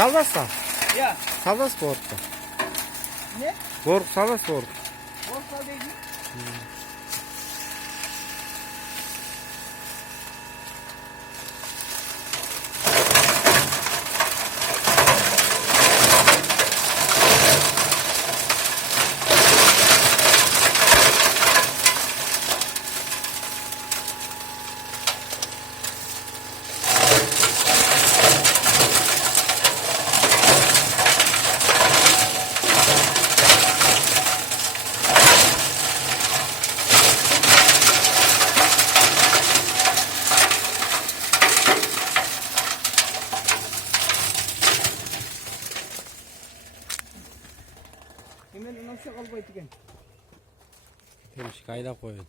Salvassan. Ya. Salvas borkta. Ne? Bork salvas bork. Borsa değil mi? Hemen nasıl kalbayı tüken? Demiş kayda koyun.